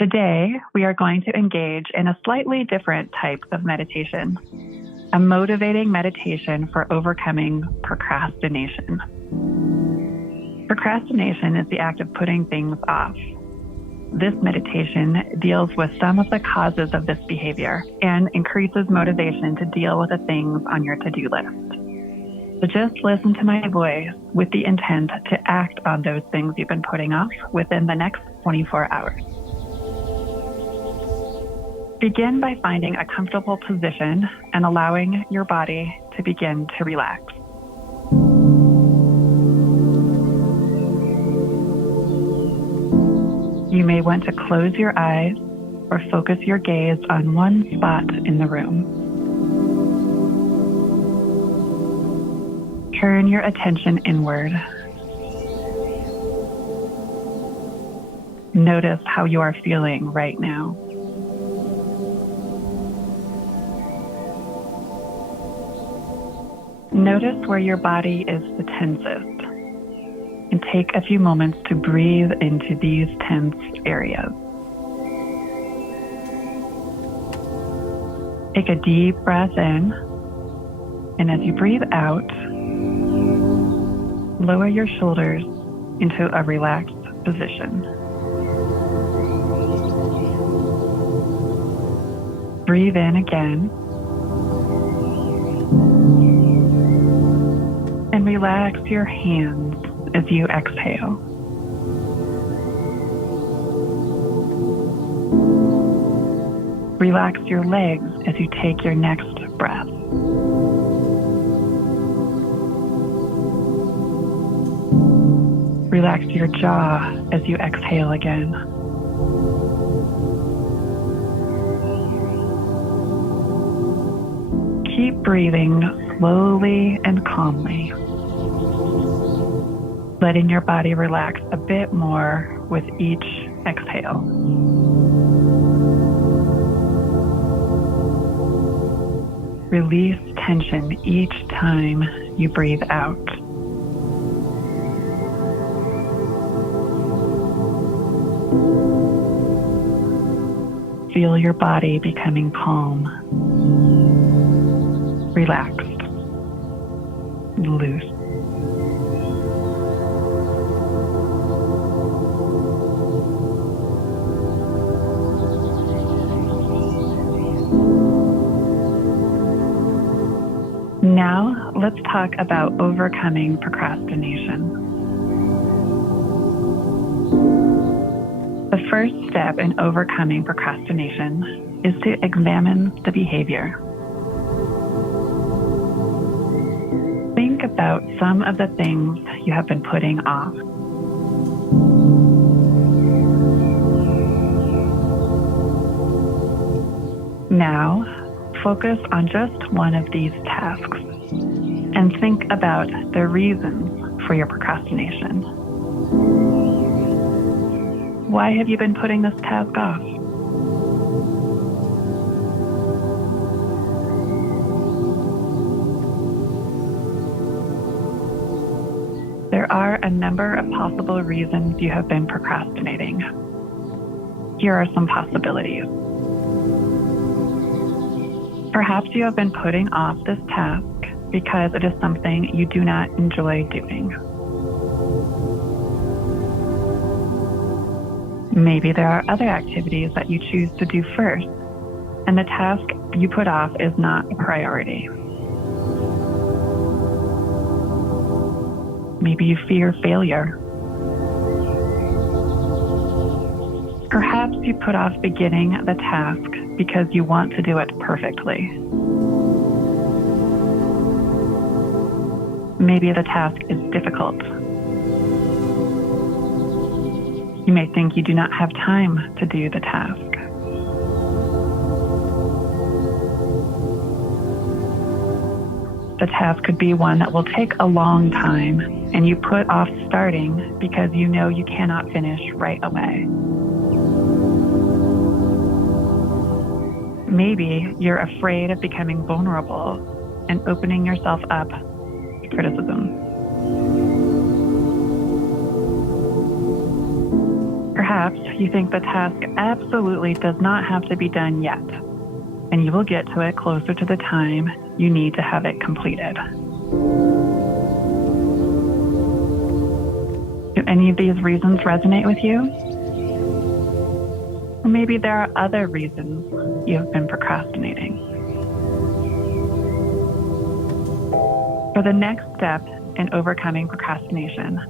Today, we are going to engage in a slightly different type of meditation, a motivating meditation for overcoming procrastination. Procrastination is the act of putting things off. This meditation deals with some of the causes of this behavior and increases motivation to deal with the things on your to-do list. So just listen to my voice with the intent to act on those things you've been putting off within the next 24 hours. Begin by finding a comfortable position and allowing your body to begin to relax. You may want to close your eyes or focus your gaze on one spot in the room. Turn your attention inward. Notice how you are feeling right now. Notice where your body is the tensest, and take a few moments to breathe into these tense areas. Take a deep breath in, and as you breathe out, lower your shoulders into a relaxed position. Breathe in again. And relax your hands as you exhale. Relax your legs as you take your next breath. Relax your jaw as you exhale again. Keep breathing slowly and calmly, letting your body relax a bit more with each exhale. Release tension each time you breathe out. Feel your body becoming calm, relaxed, loose. Now, let's talk about overcoming procrastination. The first step in overcoming procrastination is to examine the behavior. Think about some of the things you have been putting off. Now, focus on just one of these tasks and think about the reasons for your procrastination. Why have you been putting this task off? There are a number of possible reasons you have been procrastinating. Here are some possibilities. Perhaps you have been putting off this task because it is something you do not enjoy doing. Maybe there are other activities that you choose to do first, and the task you put off is not a priority. Maybe you fear failure. Perhaps you put off beginning the task because you want to do it perfectly. Maybe the task is difficult. You may think you do not have time to do the task. The task could be one that will take a long time, and you put off starting because you know you cannot finish right away. Maybe you're afraid of becoming vulnerable and opening yourself up to criticism. Perhaps you think the task absolutely does not have to be done yet, and you will get to it closer to the time you need to have it completed. Do any of these reasons resonate with you? Or maybe there are other reasons you have been procrastinating. For the next step in overcoming procrastination,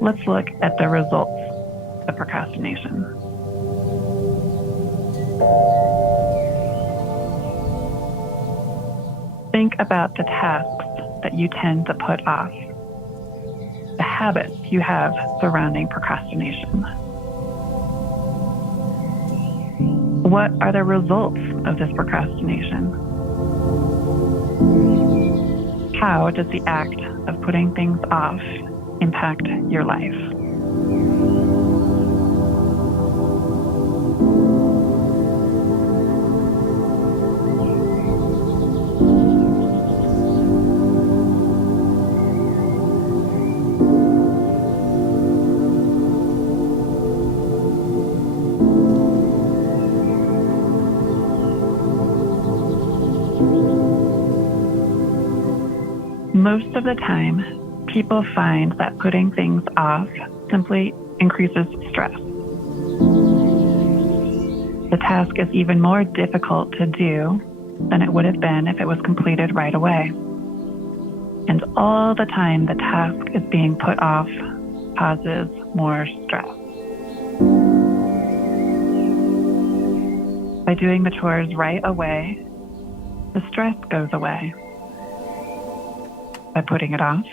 let's look at the results of procrastination. Think about the tasks that you tend to put off, the habits you have surrounding procrastination. What are the results of this procrastination? How does the act of putting things off impact your life? Most of the time, people find that putting things off simply increases stress. The task is even more difficult to do than it would have been if it was completed right away. And all the time the task is being put off causes more stress. By doing the chores right away, the stress goes away. By putting it off,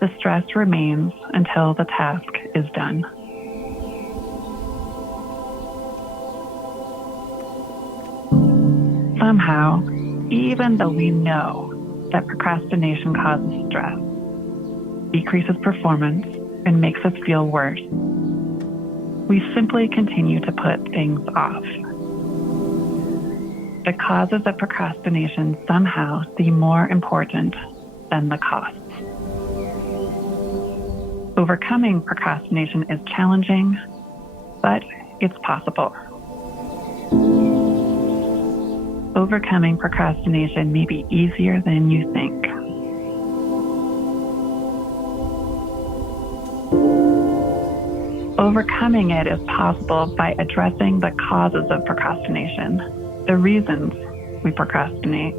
the stress remains until the task is done. Somehow, even though we know that procrastination causes stress, decreases performance, and makes us feel worse, we simply continue to put things off. The causes of procrastination somehow seem more important than the costs. Overcoming procrastination is challenging, but it's possible. Overcoming procrastination may be easier than you think. Overcoming it is possible by addressing the causes of procrastination, the reasons we procrastinate.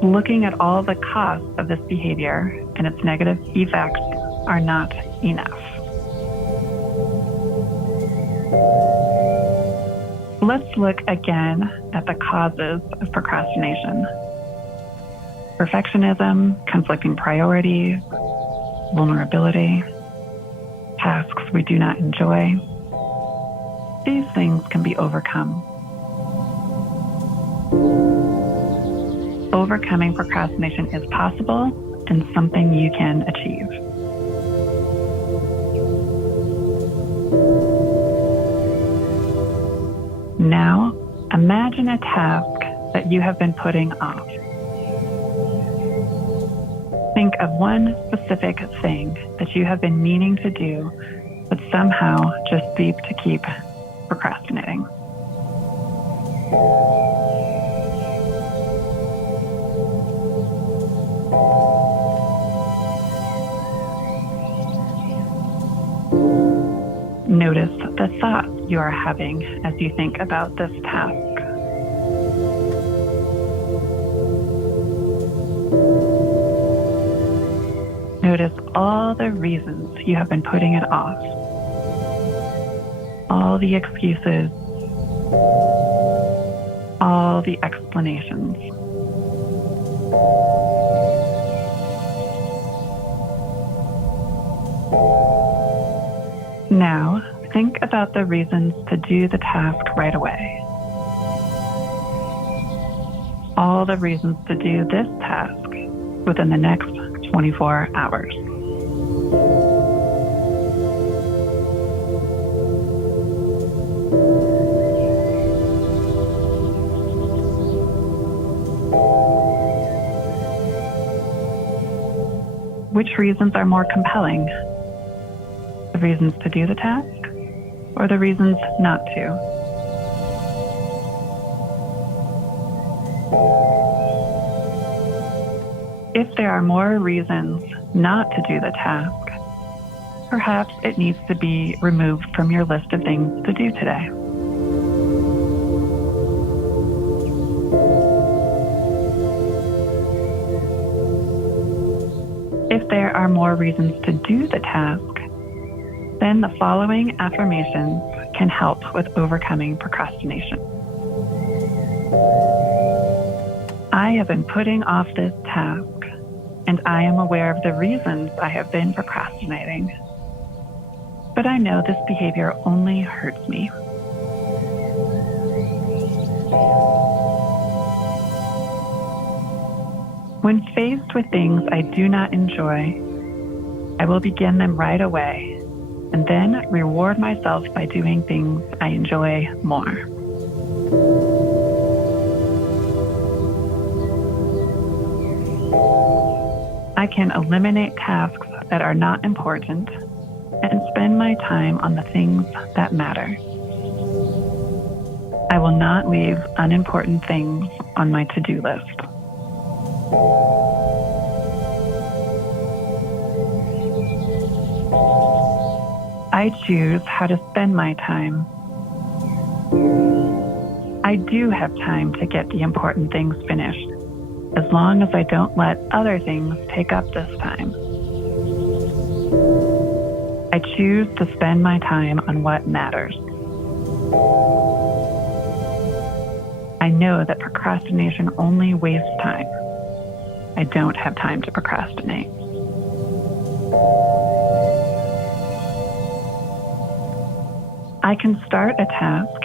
Looking at all the costs of this behavior and its negative effects are not enough. Let's look again at the causes of procrastination. Perfectionism, conflicting priorities, vulnerability, tasks we do not enjoy. These things can be overcome. Overcoming procrastination is possible and something you can achieve. Now, imagine a task that you have been putting off. Think of one specific thing that you have been meaning to do, but somehow just seem to keep procrastinating. Notice the thoughts you are having as you think about this task. Notice all the reasons you have been putting it off. All the excuses. All the explanations. Now, think about the reasons to do the task right away. All the reasons to do this task within the next 24 hours. Which reasons are more compelling? The The reasons to do the task or the reasons not to? If there are more reasons not to do the task, perhaps it needs to be removed from your list of things to do today. If there are more reasons to do the task, then the following affirmations can help with overcoming procrastination. I have been putting off this task, and I am aware of the reasons I have been procrastinating. But I know this behavior only hurts me. When faced with things I do not enjoy, I will begin them right away and then reward myself by doing things I enjoy more. I can eliminate tasks that are not important and spend my time on the things that matter. I will not leave unimportant things on my to-do list. I choose how to spend my time. I do have time to get the important things finished, as long as I don't let other things take up this time. I choose to spend my time on what matters. I know that procrastination only wastes time. I don't have time to procrastinate. I can start a task,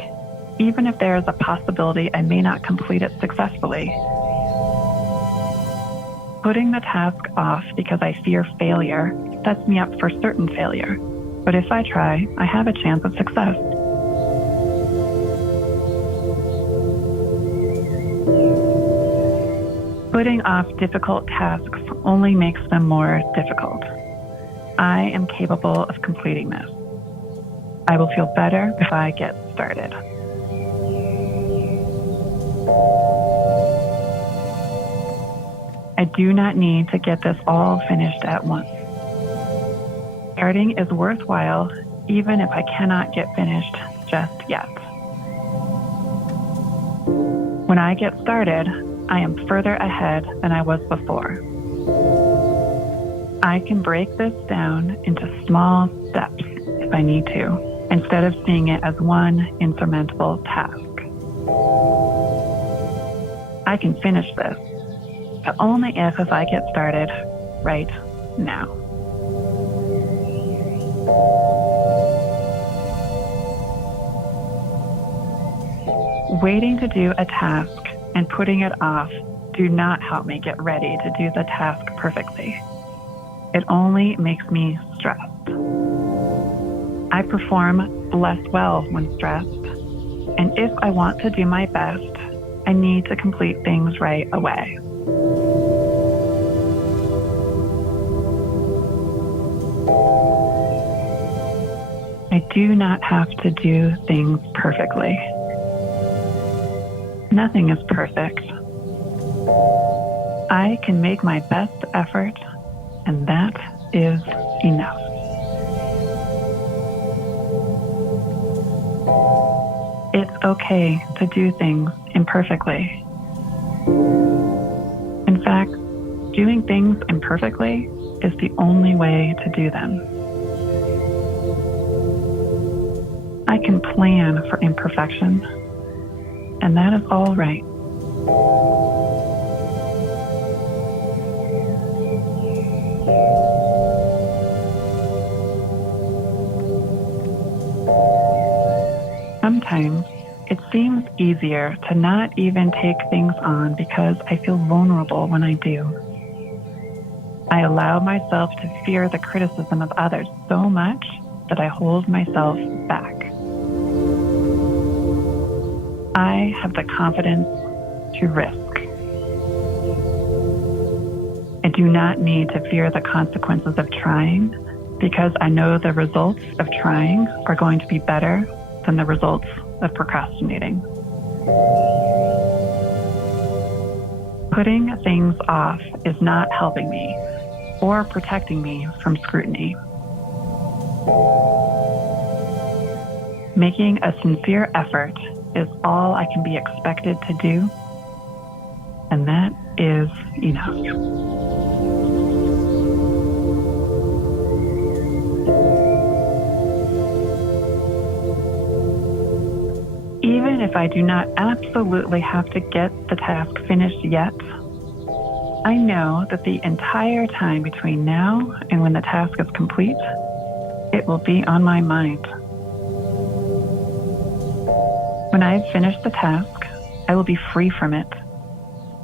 even if there is a possibility I may not complete it successfully. Putting the task off because I fear failure sets me up for certain failure, but if I try, I have a chance of success. Putting off difficult tasks only makes them more difficult. I am capable of completing this. I will feel better if I get started. I do not need to get this all finished at once. Starting is worthwhile even if I cannot get finished just yet. When I get started, I am further ahead than I was before. I can break this down into small steps if I need to, instead of seeing it as one insurmountable task. I can finish this, but only if I get started right now. Waiting to do a task and putting it off do not help me get ready to do the task perfectly. It only makes me stressed. I perform less well when stressed, and if I want to do my best, I need to complete things right away. I do not have to do things perfectly. Nothing is perfect. I can make my best effort, and that is enough. It's okay to do things imperfectly. In fact, doing things imperfectly is the only way to do them. I can plan for imperfection, and that is all right. Sometimes it seems easier to not even take things on because I feel vulnerable when I do. I allow myself to fear the criticism of others so much that I hold myself back. I have the confidence to risk. I do not need to fear the consequences of trying because I know the results of trying are going to be better than the results of procrastinating. Putting things off is not helping me or protecting me from scrutiny. Making a sincere effort is all I can be expected to do, and that is enough. Even if I do not absolutely have to get the task finished yet, I know that the entire time between now and when the task is complete, it will be on my mind. When I've finished the task, I will be free from it.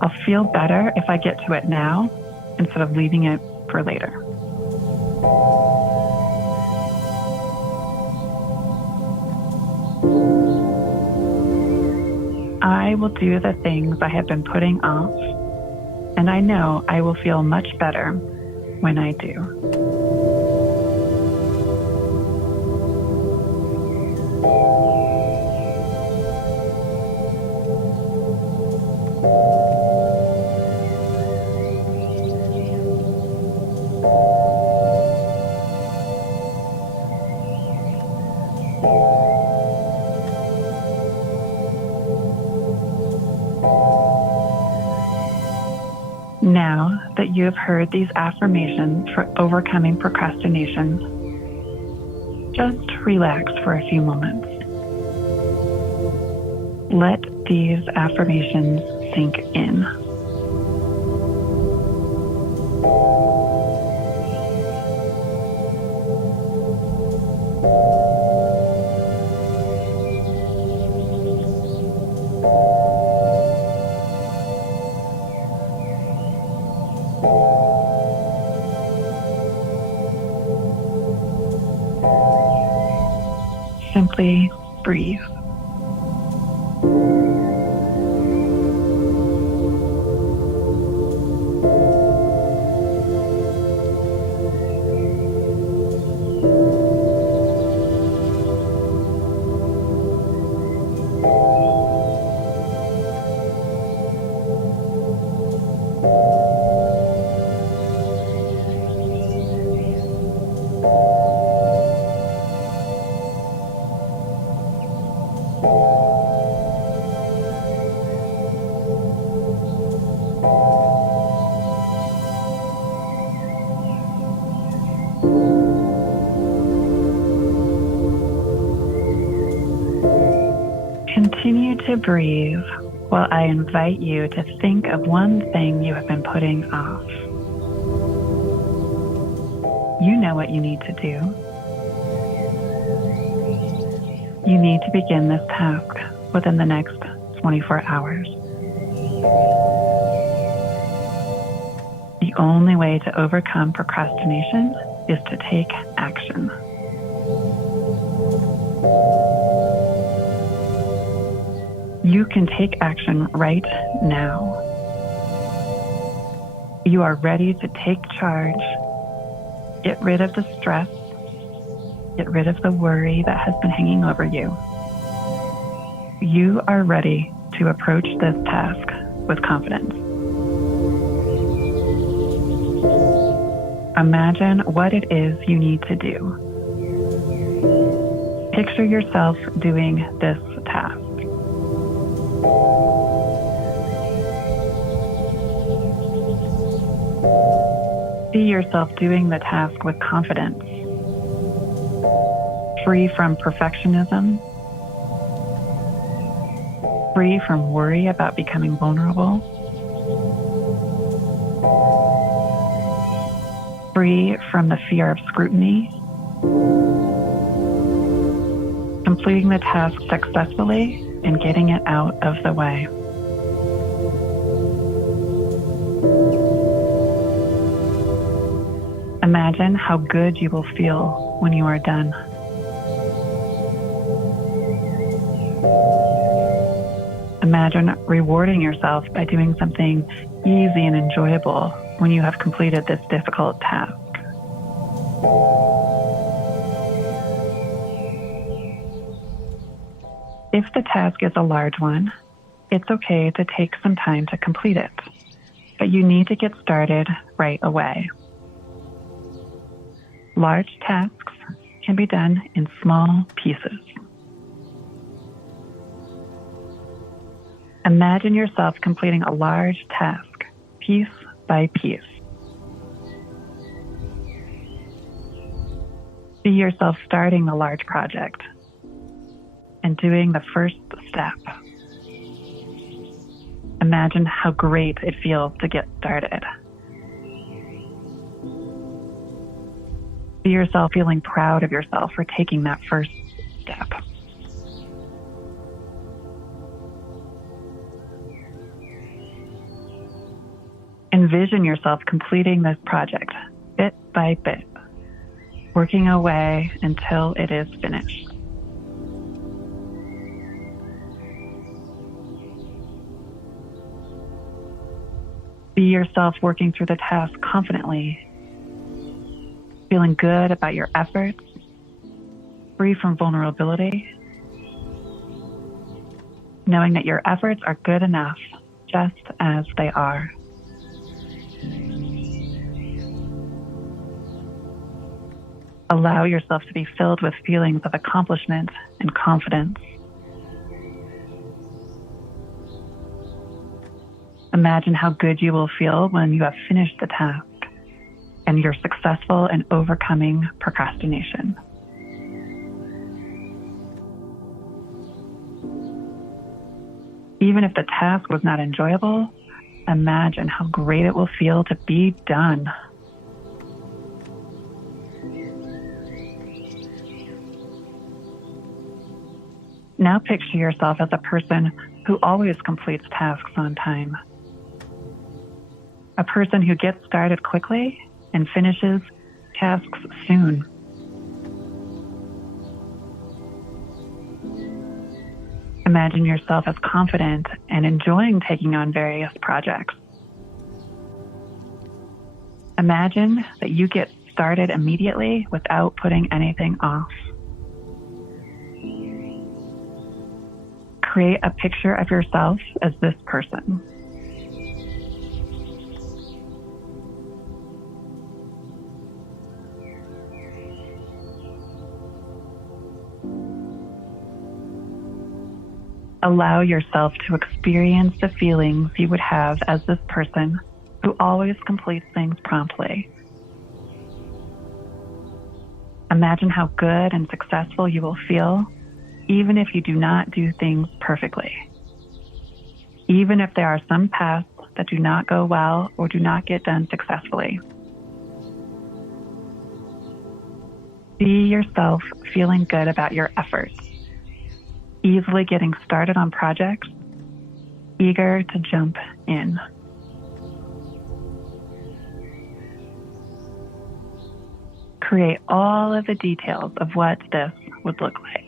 I'll feel better if I get to it now instead of leaving it for later. I will do the things I have been putting off, and I know I will feel much better when I do. Now that you have heard these affirmations for overcoming procrastination, just relax for a few moments. Let these affirmations sink in. Simply breathe. Continue to breathe while I invite you to think of one thing you have been putting off. You know what you need to do. You need to begin this task within the next 24 hours. The only way to overcome procrastination is to take action. You can take action right now. You are ready to take charge, get rid of the stress, get rid of the worry that has been hanging over you. You are ready to approach this task with confidence. Imagine what it is you need to do. Picture yourself doing this task. See yourself doing the task with confidence, free from perfectionism, free from worry about becoming vulnerable, free from the fear of scrutiny, completing the task successfully and getting it out of the way. Imagine how good you will feel when you are done. Imagine rewarding yourself by doing something easy and enjoyable when you have completed this difficult task. If the task is a large one, it's okay to take some time to complete it, but you need to get started right away. Large tasks can be done in small pieces. Imagine yourself completing a large task, piece by piece. See yourself starting the large project and doing the first step. Imagine how great it feels to get started. See yourself feeling proud of yourself for taking that first step. Envision yourself completing this project bit by bit, working away until it is finished. See yourself working through the task confidently, feeling good about your efforts, free from vulnerability, knowing that your efforts are good enough just as they are. Allow yourself to be filled with feelings of accomplishment and confidence. Imagine how good you will feel when you have finished the task and you're successful in overcoming procrastination. Even if the task was not enjoyable, imagine how great it will feel to be done. Now picture yourself as a person who always completes tasks on time. A person who gets started quickly and finishes tasks soon. Imagine yourself as confident and enjoying taking on various projects. Imagine that you get started immediately without putting anything off. Create a picture of yourself as this person. Allow yourself to experience the feelings you would have as this person who always completes things promptly. Imagine how good and successful you will feel even if you do not do things perfectly. Even if there are some paths that do not go well or do not get done successfully. See yourself feeling good about your efforts, easily getting started on projects, eager to jump in. Create all of the details of what this would look like.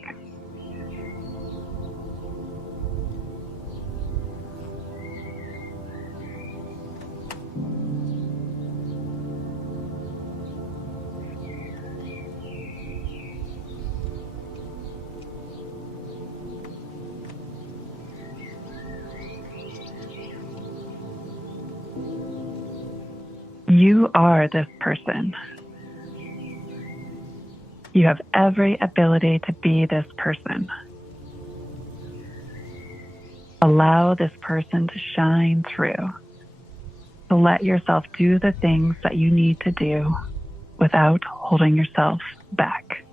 You are this person. You have every ability to be this person. Allow this person to shine through. To let yourself do the things that you need to do without holding yourself back.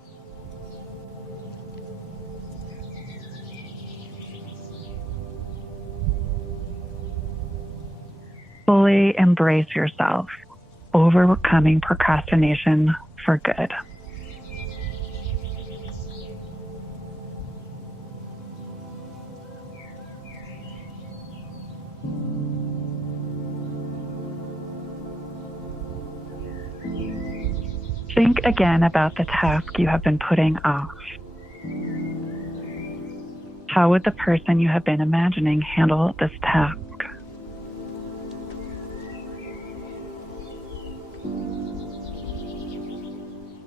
Fully embrace yourself, overcoming procrastination for good. Think again about the task you have been putting off. How would the person you have been imagining handle this task?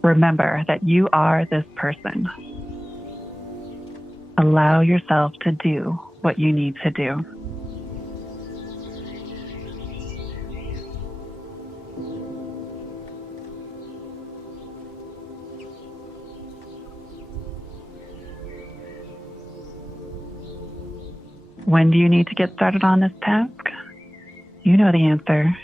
Remember that you are this person. Allow yourself to do what you need to do. When do you need to get started on this task? You know the answer.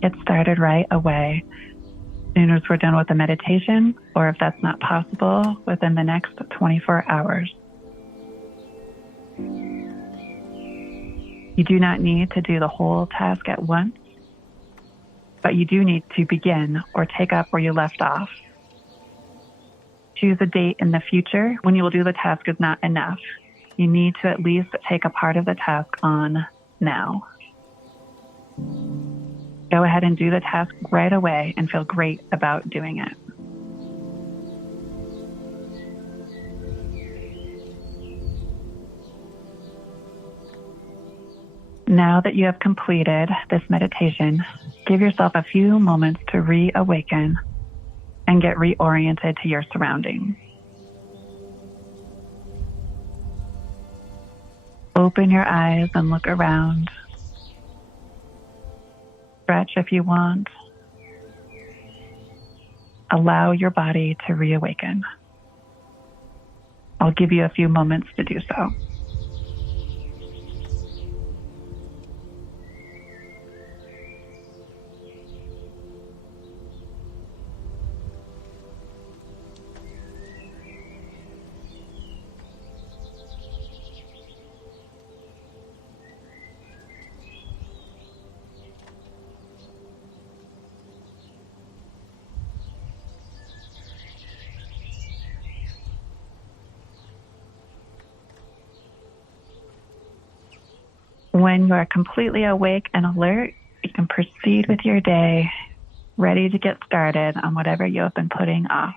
Get started right away. As soon as we're done with the meditation, or if that's not possible, within the next 24 hours. You do not need to do the whole task at once, but you do need to begin or take up where you left off. Choose a date in the future when you will do the task is not enough. You need to at least take a part of the task on now. Go ahead and do the task right away and feel great about doing it. Now that you have completed this meditation, give yourself a few moments to reawaken and get reoriented to your surroundings. Open your eyes and look around. Stretch if you want. Allow your body to reawaken. I'll give you a few moments to do so. When you are completely awake and alert, you can proceed with your day, ready to get started on whatever you have been putting off.